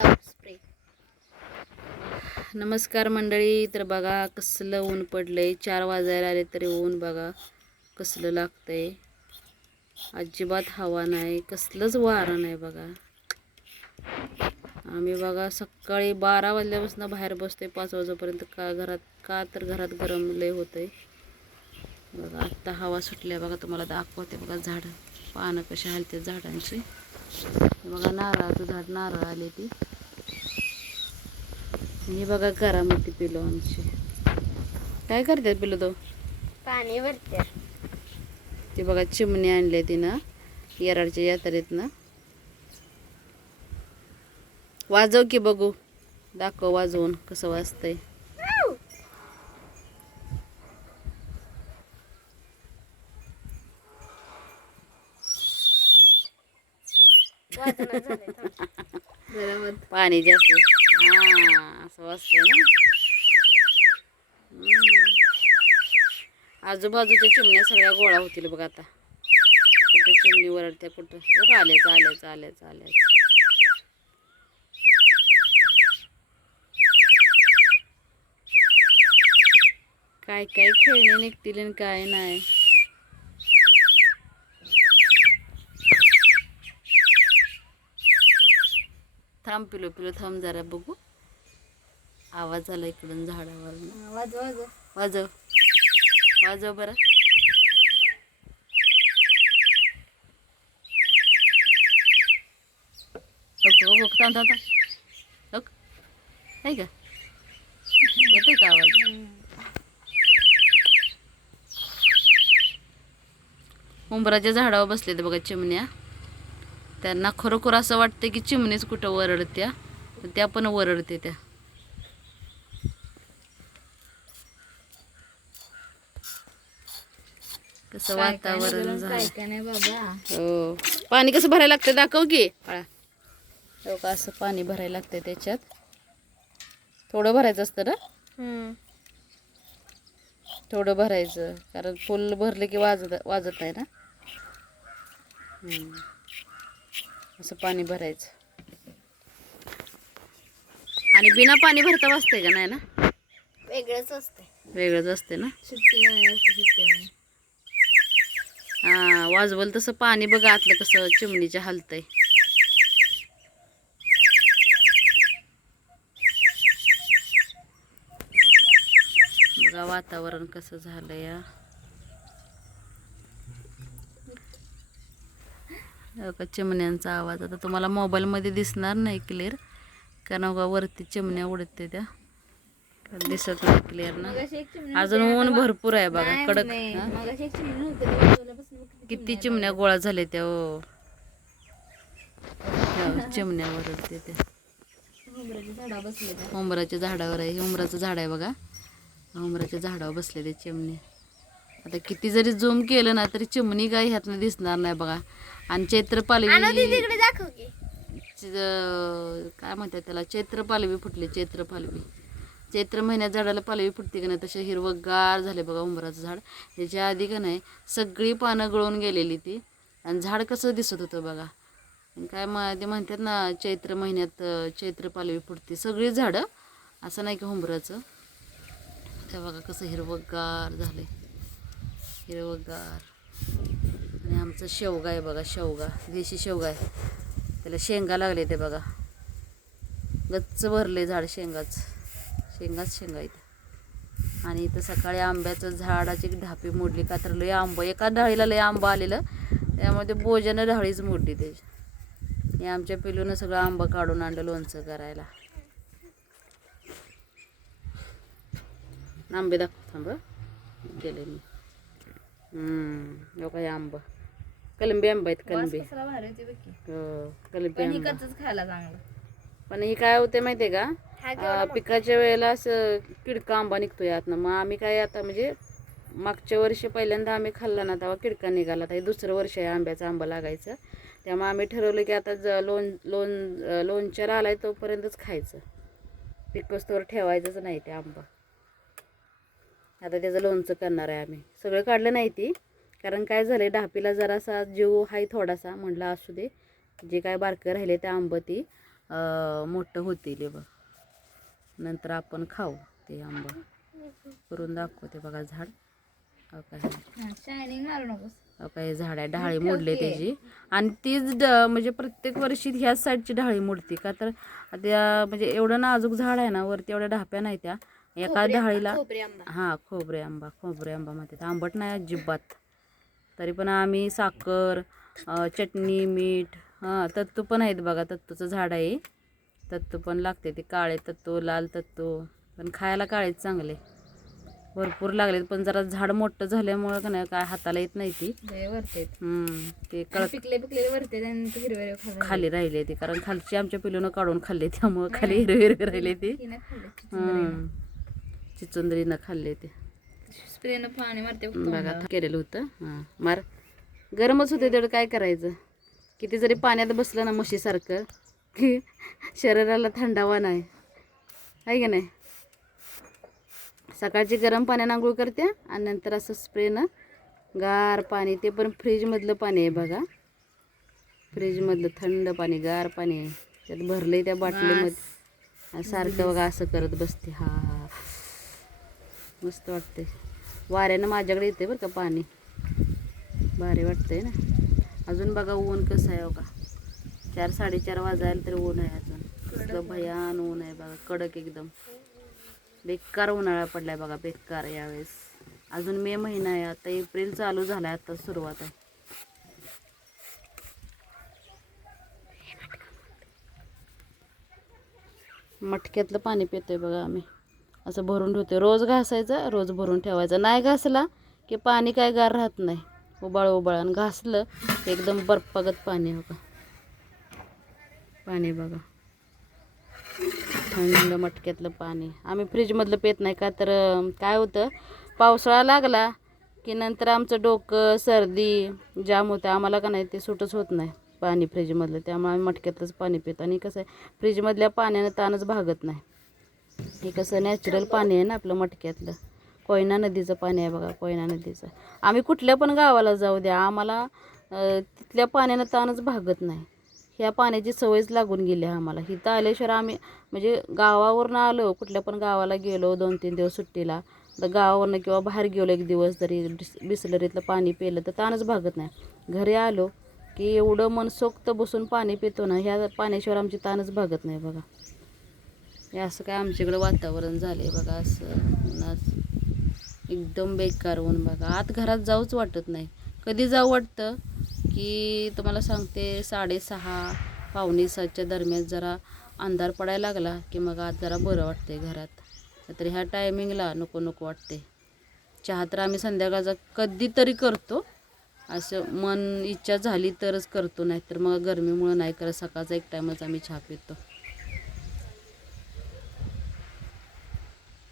Spray. नमस्कार मंडळी. तर बघा कसलं ऊन पडलंय, 4 वाजायला आले तरी ऊन बघा कसलं लागतंय. अजिबात हवा नाही, कसलंच वारं नाही बघा. आम्ही बघा सकाळी 12 वाजल्यापासून बाहेर बसतोय 5 वाजेपर्यंत. तर घरात गरम लय होतंय बघा. आत्ता हवा सुटल्या बघा, तुम्हाला दाखवते बघा. झाडं पानं कशी हलते झाडांची बघा. नारळाचं झाड, नारळ आले ती. हे बघा घरामध्ये पिलो आमची काय करतात. पिलो तो पाणी भरते. ते बघा चिमणी आणले तिनं येराडच्या यात्रेतनं. वाजव की बघू, दाखव वाजवून कसं वाजतंय. पाणी जास्त असं वाजतंय ना. आजूबाजूच्या चिमण्या सगळ्या गोळा होतील बघा. आता कुठं चिमणी वरडत्या, कुठं बघा आलेच आलेच आलेच आलेच. काय काय खेळणे निघतील आणि काय नाही. थांब पिलो पिलो थांब जरा बघू. आवाज आला इकडून झाडावर. वाजव वाजव वाजव वाजव बरं. थांब थांब थांब. आहे का, येते का आवाज. उंबराच्या झाडावर बसले ते बघा चिमण्या. त्यांना खरोखर असं वाटतं की चिमणीच कुठं वरडत्या, त्या पण वरडते त्या. कसं वातावरण झालं. हो, पाणी कसं भरायला लागतं दाखव की. हो का, असं पाणी भरायला लागतं त्याच्यात. थोडं भरायचं असतं ना. थोडं भरायचं, कारण फुल भरले की वाजत आहे ना. असं पाणी भरायचं. आणि बिना पाणी भरता वाजतंय का नाही ना. वेगळंच असते. वेगळंच असते ना. सुट्टी. हा, वाजवल तसं पाणी बघा आतलं कसं चिमणीच्या हलतंय. बघा वातावरण कसं झालं या. चिमण्यांचा आवाज आता तुम्हाला मोबाईलमध्ये दिसणार नाही क्लिअर, कारण बघा वरती चिमण्या उडते त्या, दिसत नाही क्लिअर ना. अजून ऊन भरपूर आहे बघा कडक. किती चिमण्या गोळा झाले त्या. हो, चिमण्या वरडते त्या. उंबराच्या झाडावर आहे. उंबराचं झाड आहे बघा. उंबराच्या झाडावर बसलेले चिमणी. आता किती जरी झूम केलं ना तरी चिमणी काय ह्यातनं दिसणार नाही बघा. आणि चैत्रपालवी काय म्हणतात त्याला, चैत्रपालवी फुटली. चैत्रपालवी, चैत्र महिन्यात झाडाला पालवी फुटते का नाही, तसे हिरवगार झाले बघा उंबराचं झाड. त्याच्या आधी का नाही सगळी पानं गळून गेलेली ती, आणि झाड कसं दिसत होतं बघा. काय ते म्हणतात ना, चैत्र महिन्यात चैत्रपालवी फुटते सगळी झाडं, असं नाही की उंबराचं. त्या बघा कसं हिरवगार झालं, हिरवगार. आणि आमचं शेवगा आहे बघा, शेवगा देशी शेवगा आहे. त्याला शेंगा लागले ते बघा, गच्च भरले झाड शेंगाच शेंगा इथं. आणि इथं सकाळी आंब्याचं झाडाची ढापी मोडली, का तर लय आंबा, एका ढाळीला लय आंबा आलेलं, त्यामुळे ते बोजानं ढाळीच मोडली त्याची. हे आमच्या पिलूनं सगळं आंबा काढून आणलं लोणचं करायला. आंबे दाखव थांब गेले मी. हे आंबा कलंबी आंबा आहेत. कलंबी, हो कलंबी आंबा. खायला चांगलं. पण हे काय होते माहिती आहे का, पिकाच्या वेळेला असं किडका आंबा निघतो यातनं. मग आम्ही काय आता म्हणजे मागच्या वर्षी पहिल्यांदा आम्ही खाल्ला ना तेव्हा किडका निघाला. तर हे दुसरं वर्ष आहे आंब्याचा आंबा लागायचं. त्यामुळे आम्ही ठरवलं की आता लोणच्याला आलाय तोपर्यंतच खायचं, पिकस्तोवर ठेवायचंच नाही ते आंबा. आता त्याचं लोणचं करणार आहे आम्ही. सगळं काढलं नाही ती, कारण काय झालं ढापीला जरासा जीव हाय थोडासा, म्हटलं असू दे जे काय बारकं राहिले ते आंबं ती मोठं होतील हे बघ. नंतर आपण खाऊ ते आंबा. करून दाखवते बघा झाड. अहो काय शायनिंग मारू नकोस. काही झाड आहे, डाळी मोडले त्याची. आणि तीच म्हणजे प्रत्येक वर्षी ह्याच साईडची डाळी मोडते का तर त्या म्हणजे एवढं नाजूक झाड आहे ना, वरती एवढ्या ढाप्या नाही त्या एका डाळीला. हां खोबरे आंबा म्हणते. आंबट नाही अजिबात. तरी पण आम्ही साखर, चटणी, मीठ, तत्तू पण आहेत बघा. तत्तूचं झाड आहे. तत्तू पण लागते. ते काळे तत्तू, लाल तत्तू. पण खायला काळेच चांगले भरपूर लागलेत. पण जरा झाड मोठं झाल्यामुळं का नाही काय हाताला येत नाही ती. वरते ते कळत पिकले वरते आणि हिरवे खाली राहिले ते. कारण खालची आमच्या पिलूनं काढून खाल्ले त्यामुळं खाली हिरवे राहिले ते. चिचुंदरीनं खाल्ले ते. स्प्रेनं पाणी मारते बघा केलेलं होतं. मार गरमच होते तेवढं काय करायचं. किती जरी पाण्यात बसलं ना म्हशीसारखं की शरीराला थंडावा नाही आहे का नाही. सकाळची गरम पाण्यानं आंघोळ करते आणि नंतर असं स्प्रेनं गार पाणी. ते पण फ्रीजमधलं पाणी आहे बघा. फ्रीजमधलं थंड पाणी, गार पाणी आहे. त्यात भरलं त्या बाटलीमध्ये. सारखं बघा असं करत बसते. मस्त वाटते. वाऱ्यानं माझ्याकडे येते बरं का पाणी. भारी वाटतंय ना. अजून बघा ऊन कसं आहे बघा. 4-4:30 वाजायला तरी ऊन आहे अजून. कसलं भयान ऊन आहे बघा. कडक एकदम बेकार उन्हाळा पडलाय बघा. बेकार यावेळेस. अजून मे महिना आहे. आता एप्रिल चालू झालाय. आता सुरुवात आहे. मटक्यातलं पाणी पितोय बघा आम्ही. असं भरून ठेवते. रोज घासायचं, रोज भरून ठेवायचं. नाही घासला की पाणी काय गार राहत नाही. उबाळ आणि घासलं एकदम बर्फागत पाणी हो का. पाणी बघा थंड मटक्यातलं पाणी. आम्ही फ्रीजमधलं पित नाही का तर काय होतं पावसाळा लागला की नंतर आमचं डोकं सर्दी जाम होतं. आम्हाला का नाही ते सूटच होत नाही पाणी फ्रीजमधलं. त्यामुळे आम्ही मटक्यातलंच पाणी पितो. आणि कसं आहे फ्रीजमधल्या पाण्यानं ताणच भागत नाही. हे कसं नॅचरल पाणी आहे ना आपलं मटक्यातलं. कोयना नदीचं पाणी आहे बघा. कोयना नदीचं. आम्ही कुठल्या पण गावाला जाऊ द्या आम्हाला तिथल्या पाण्यानं ताणच भागत नाही. ह्या पाण्याची सवयच लागून गेली आहे आम्हाला. इथं आल्याशिवाय आम्ही म्हणजे गावावरून आलो कुठल्या पण गावाला गेलो 2-3 दिवस सुट्टीला तर गावावरनं किंवा बाहेर गेलो 1 दिवस जरी बिसलरीतलं पाणी पिलं तर ताणच भागत नाही. घरी आलो की एवढं मनसोक्त बसून पाणी पितो ना. ह्या पाण्याशिवाय आमची ताणच भागत नाही बघा. हे असं काय आमच्याकडं वातावरण झालं आहे बघा. असं एकदम बेकार ऊन बघा. आत घरात जाऊच वाटत नाही. कधी जाऊ वाटतं की तुम्हाला सांगते 6:30 पावणे 7च्या दरम्यान जरा अंधार पडायला लागला की मग आज जरा बरं वाटते घरात. तर ह्या टायमिंगला नको वाटते. चहा तर आम्ही संध्याकाळचा कधीतरी करतो. असं इच्छा झाली तरच करतो. नाहीतर मग गरमीमुळं नाही करत. सकाळचा एक टाईमच आम्ही चहा पितो.